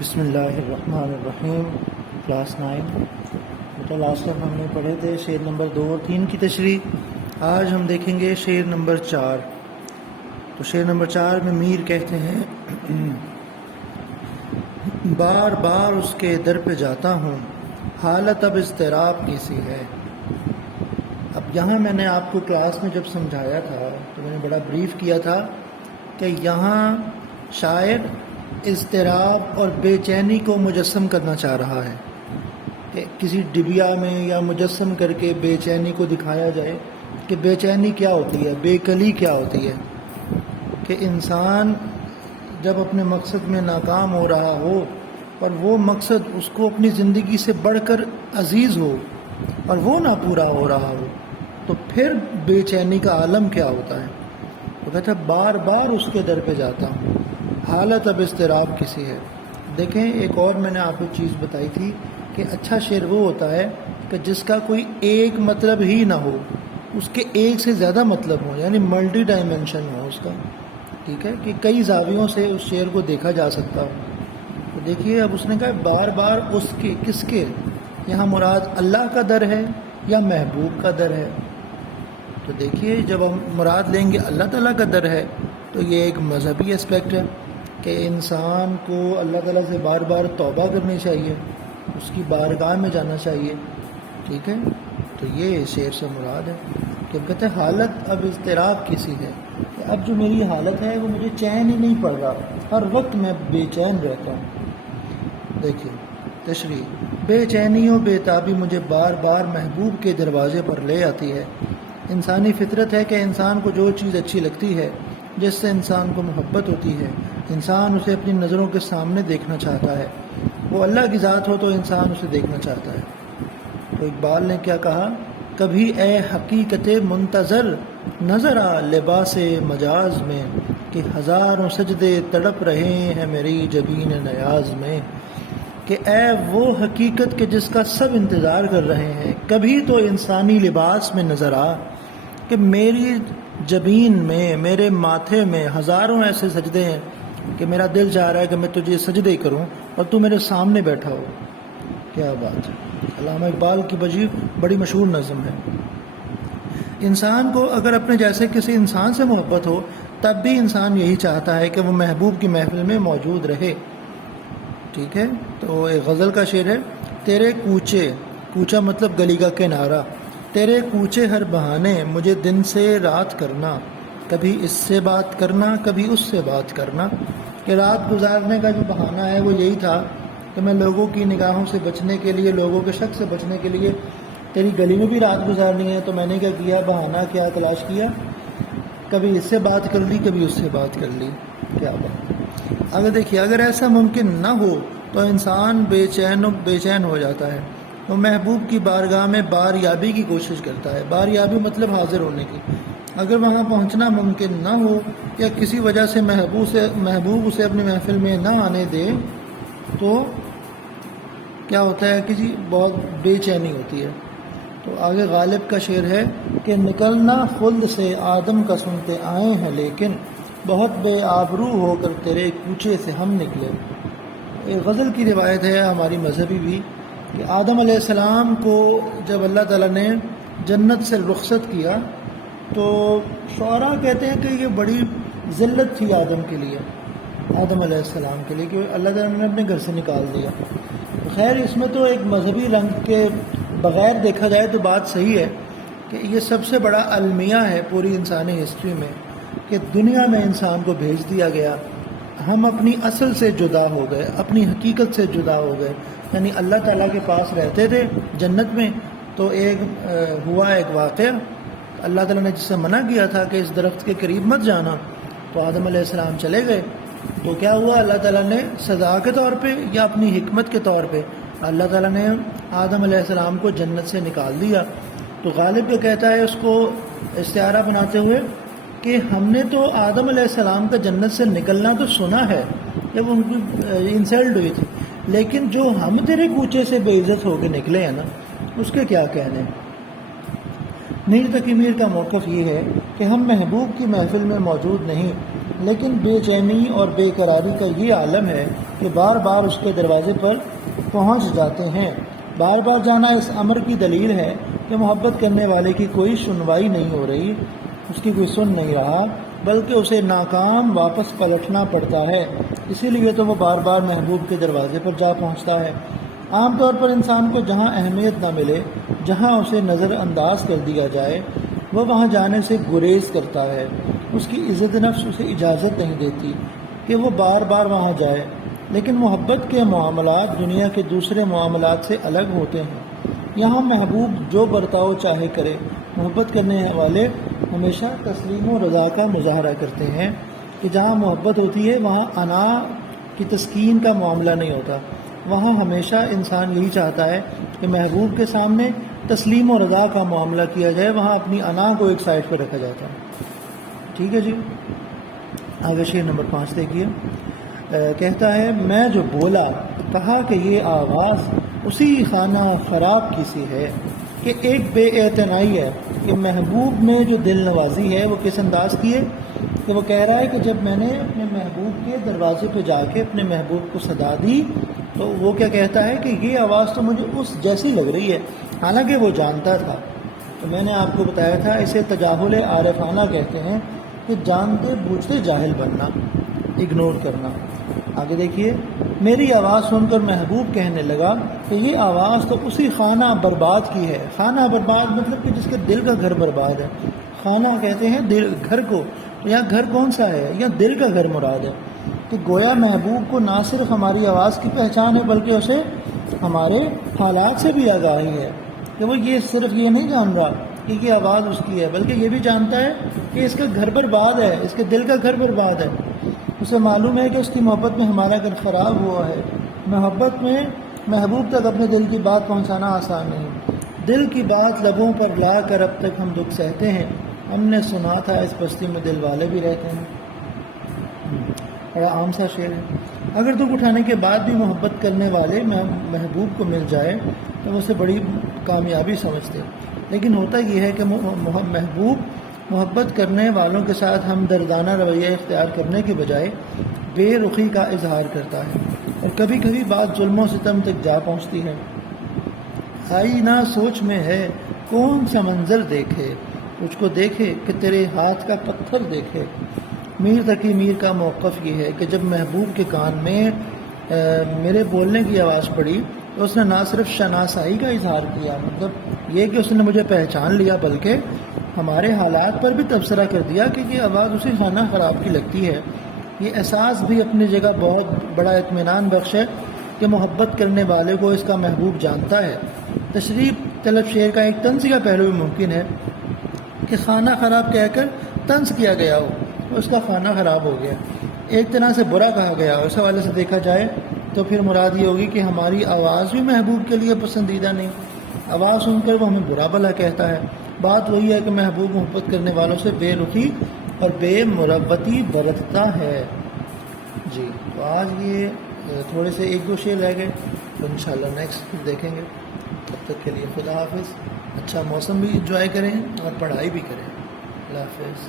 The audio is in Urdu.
بسم اللہ الرحمن الرحیم، کلاس 9۔ بیٹا لاسٹ ٹائم ہم نے پڑھے تھے شعر نمبر 2 اور 3 کی تشریح۔ آج ہم دیکھیں گے شعر نمبر 4۔ تو شعر نمبر 4 میں میر کہتے ہیں، بار بار اس کے در پہ جاتا ہوں، حالت اب اضطراب کی سی ہے۔ اب یہاں میں نے آپ کو کلاس میں جب سمجھایا تھا تو میں نے بڑا بریف کیا تھا کہ یہاں شاعر اضطراب اور بے چینی کو مجسم کرنا چاہ رہا ہے، کہ کسی ڈبیا میں یا مجسم کر کے بے چینی کو دکھایا جائے کہ بے چینی کیا ہوتی ہے، بے کلی کیا ہوتی ہے، کہ انسان جب اپنے مقصد میں ناکام ہو رہا ہو اور وہ مقصد اس کو اپنی زندگی سے بڑھ کر عزیز ہو اور وہ نہ پورا ہو رہا ہو، تو پھر بے چینی کا عالم کیا ہوتا ہے۔ وہ کہتا ہے بار بار اس کے در پہ جاتا ہوں، حالت اب اضطراب کسی ہے۔ دیکھیں ایک اور میں نے آپ کو چیز بتائی تھی کہ اچھا شعر وہ ہوتا ہے کہ جس کا کوئی ایک مطلب ہی نہ ہو، اس کے ایک سے زیادہ مطلب ہو، یعنی ملٹی ڈائمینشن ہو اس کا، ٹھیک ہے، کہ کئی زاویوں سے اس شعر کو دیکھا جا سکتا ہو۔ تو دیکھیے اب اس نے کہا بار بار اس کے، کس کے؟ یہاں مراد اللہ کا در ہے یا محبوب کا در ہے؟ تو دیکھیے جب ہم مراد لیں گے اللہ تعالیٰ کا در ہے تو یہ ایک مذہبی اسپیکٹ ہے کہ انسان کو اللہ تعالیٰ سے بار بار توبہ کرنی چاہیے، اس کی بارگاہ میں جانا چاہیے، ٹھیک ہے۔ تو یہ شعر سے مراد ہے کہ کہتے ہیں حالت اب اضطراب کسی ہے، کہ اب جو میری حالت ہے وہ مجھے چین ہی نہیں پڑ رہا، ہر وقت میں بے چین رہتا ہوں۔ دیکھیے تشریح، بے چینی و بے تابی مجھے بار بار محبوب کے دروازے پر لے آتی ہے۔ انسانی فطرت ہے کہ انسان کو جو چیز اچھی لگتی ہے، جس سے انسان کو محبت ہوتی ہے، انسان اسے اپنی نظروں کے سامنے دیکھنا چاہتا ہے۔ وہ اللہ کی ذات ہو تو انسان اسے دیکھنا چاہتا ہے۔ تو اقبال نے کیا کہا، کبھی اے حقیقت منتظر نظر آ لباس مجاز میں، کہ ہزاروں سجدے تڑپ رہے ہیں میری جبین نیاز میں، کہ اے وہ حقیقت کہ جس کا سب انتظار کر رہے ہیں، کبھی تو انسانی لباس میں نظر آ، کہ میری جبین میں، میرے ماتھے میں ہزاروں ایسے سجدے ہیں کہ میرا دل چاہ رہا ہے کہ میں تجھے سجدے کروں اور تو میرے سامنے بیٹھا ہو۔ کیا بات ہے، علامہ اقبال کی بڑی مشہور نظم ہے۔ انسان کو اگر اپنے جیسے کسی انسان سے محبت ہو تب بھی انسان یہی چاہتا ہے کہ وہ محبوب کی محفل میں موجود رہے، ٹھیک ہے۔ تو ایک غزل کا شعر ہے، تیرے کوچے، کوچا مطلب گلی کا کنارہ، تیرے کوچے ہر بہانے مجھے دن سے رات کرنا، کبھی اس سے بات کرنا کبھی اس سے بات کرنا، کہ رات گزارنے کا جو بہانہ ہے وہ یہی تھا کہ میں لوگوں کی نگاہوں سے بچنے کے لیے، لوگوں کے شک سے بچنے کے لیے تیری گلی میں بھی رات گزارنی ہے، تو میں نے کیا کیا، بہانہ کیا تلاش کیا، کبھی اس سے بات کر لی کبھی اس سے بات کر لی۔ کیا بات، اگر دیکھیے اگر ایسا ممکن نہ ہو تو انسان بے چین ہو جاتا ہے، وہ محبوب کی بارگاہ میں باریابی کی کوشش کرتا ہے۔ باریابی مطلب حاضر ہونے کی۔ اگر وہاں پہنچنا ممکن نہ ہو یا کسی وجہ سے محبوب اسے اپنی محفل میں نہ آنے دے تو کیا ہوتا ہے کہ جی بہت بے چینی ہوتی ہے۔ تو آگے غالب کا شعر ہے کہ نکلنا خلد سے آدم کا سنتے آئے ہیں، لیکن بہت بے آبرو ہو کر تیرے کوچے سے ہم نکلے۔ ایک غزل کی روایت ہے ہماری مذہبی بھی کہ آدم علیہ السلام کو جب اللہ تعالیٰ نے جنت سے رخصت کیا تو شعراء کہتے ہیں کہ یہ بڑی ذلت تھی آدم کے لیے، آدم علیہ السلام کے لیے، کہ اللہ تعالیٰ نے اپنے گھر سے نکال دیا۔ خیر اس میں تو ایک مذہبی رنگ کے بغیر دیکھا جائے تو بات صحیح ہے کہ یہ سب سے بڑا المیہ ہے پوری انسانی ہسٹری میں، کہ دنیا میں انسان کو بھیج دیا گیا، ہم اپنی اصل سے جدا ہو گئے، اپنی حقیقت سے جدا ہو گئے، یعنی اللہ تعالیٰ کے پاس رہتے تھے جنت میں، تو ہوا ایک واقعہ، اللہ تعالیٰ نے جس سے منع کیا تھا کہ اس درخت کے قریب مت جانا، تو آدم علیہ السلام چلے گئے، تو کیا ہوا، اللہ تعالیٰ نے سزا کے طور پہ یا اپنی حکمت کے طور پہ اللہ تعالیٰ نے آدم علیہ السلام کو جنت سے نکال دیا۔ تو غالب یہ کہتا ہے اس کو استعارہ بناتے ہوئے کہ ہم نے تو آدم علیہ السلام کا جنت سے نکلنا تو سنا ہے جب ان کی انسلٹ ہوئی تھی، لیکن جو ہم تیرے کوچے سے بے عزت ہو کے نکلے ہیں نا، اس کے کیا کہنے۔ میر تقی میر کا موقف یہ ہے کہ ہم محبوب کی محفل میں موجود نہیں، لیکن بے چینی اور بے قراری کا یہ عالم ہے کہ بار بار اس کے دروازے پر پہنچ جاتے ہیں۔ بار بار جانا اس امر کی دلیل ہے کہ محبت کرنے والے کی کوئی سنوائی نہیں ہو رہی، اس کی کوئی سن نہیں رہا، بلکہ اسے ناکام واپس پلٹنا پڑتا ہے۔ اسی لیے تو وہ بار بار محبوب کے دروازے پر جا پہنچتا ہے۔ عام طور پر انسان کو جہاں اہمیت نہ ملے، جہاں اسے نظر انداز کر دیا جائے، وہ وہاں جانے سے گریز کرتا ہے۔ اس کی عزت نفس اسے اجازت نہیں دیتی کہ وہ بار بار وہاں جائے۔ لیکن محبت کے معاملات دنیا کے دوسرے معاملات سے الگ ہوتے ہیں۔ یہاں محبوب جو برتاؤ چاہے کرے، محبت کرنے والے ہمیشہ تسلیم و رضا کا مظاہرہ کرتے ہیں کہ جہاں محبت ہوتی ہے وہاں انا کی تسکین کا معاملہ نہیں ہوتا۔ وہاں ہمیشہ انسان یہی چاہتا ہے کہ محبوب کے سامنے تسلیم و رضا کا معاملہ کیا جائے، وہاں اپنی انا کو ایک سائڈ پہ رکھا جاتا ہے۔ ٹھیک ہے جی، آگے شعر نمبر 5 دیکھیے۔ کہتا ہے میں جو بولا کہا کہ یہ آواز اسی خانہ خراب کی سی ہے، کہ ایک بے اعتنائی ہے کہ محبوب میں جو دل نوازی ہے وہ کس انداز کی ہے کہ وہ کہہ رہا ہے کہ جب میں نے اپنے محبوب کے دروازے پہ جا کے اپنے محبوب کو صدا دی تو وہ کیا کہتا ہے کہ یہ آواز تو مجھے اس جیسی لگ رہی ہے، حالانکہ وہ جانتا تھا۔ تو میں نے آپ کو بتایا تھا اسے تجاہل عارفانہ کہتے ہیں، کہ جانتے بوجھتے جاہل بننا، اگنور کرنا۔ آگے دیکھیے، میری آواز سن کر محبوب کہنے لگا کہ یہ آواز تو اسی خانہ برباد کی ہے۔ خانہ برباد مطلب کہ جس کے دل کا گھر برباد ہے۔ خانہ کہتے ہیں دل گھر کو، تو یہاں گھر کون سا ہے؟ یا دل کا گھر مراد ہے۔ کہ گویا محبوب کو نہ صرف ہماری آواز کی پہچان ہے بلکہ اسے ہمارے حالات سے بھی آگاہی ہے، کہ وہ یہ صرف یہ نہیں جان رہا کہ یہ آواز اس کی ہے، بلکہ یہ بھی جانتا ہے کہ اس کا گھر برباد ہے، اس کے دل کا گھر برباد ہے۔ اسے معلوم ہے کہ اس کی محبت میں ہمارا گھر خراب ہوا ہے۔ محبت میں محبوب تک اپنے دل کی بات پہنچانا آسان نہیں۔ دل کی بات لبوں پر لا کر اب تک ہم دکھ سہتے ہیں۔ ہم نے سنا تھا اس بستی میں دل والے بھی رہتے ہیں۔ بڑا عام سا شعر ہے۔ اگر دکھ اٹھانے کے بعد بھی محبت کرنے والے محبوب کو مل جائے تو وہ اسے بڑی کامیابی سمجھتے، لیکن ہوتا یہ ہے کہ محبوب محبت کرنے والوں کے ساتھ ہمدردانہ رویہ اختیار کرنے کے بجائے بے رخی کا اظہار کرتا ہے، اور کبھی کبھی بات ظلم و ستم تک جا پہنچتی ہے۔ آئینہ سوچ میں ہے کون سا منظر دیکھے، تجھ کو دیکھے کہ تیرے ہاتھ کا پتھر دیکھے۔ میر تقی میر کا موقف یہ ہے کہ جب محبوب کے کان میں میرے بولنے کی آواز پڑی تو اس نے نہ صرف شناسائی کا اظہار کیا، مطلب یہ کہ اس نے مجھے پہچان لیا، بلکہ ہمارے حالات پر بھی تبصرہ کر دیا کہ یہ آواز اسی خانہ خراب کی لگتی ہے۔ یہ احساس بھی اپنی جگہ بہت بڑا اطمینان بخش ہے کہ محبت کرنے والے کو اس کا محبوب جانتا ہے۔ تشریف طلب شعر کا ایک طنز کا پہلو بھی ممکن ہے کہ خانہ خراب کہہ کر طنز کیا گیا ہو، اس کا خانہ خراب ہو گیا، ایک طرح سے برا کہا گیا ہو۔ اس حوالے سے دیکھا جائے تو پھر مراد یہ ہوگی کہ ہماری آواز بھی محبوب کے لیے پسندیدہ نہیں، آواز سن کر وہ ہمیں برا بھلا کہتا ہے۔ بات وہی ہے کہ محبوب محبت کرنے والوں سے بے رخی اور بے مروتی برتتا ہے۔ جی، تو آج یہ تھوڑے سے 1-2 شعر رہ گئے، تو انشاءاللہ نیکسٹ دیکھیں گے۔ تب تک کے لیے خدا حافظ۔ اچھا موسم بھی انجوائے کریں اور پڑھائی بھی کریں۔ اللہ حافظ۔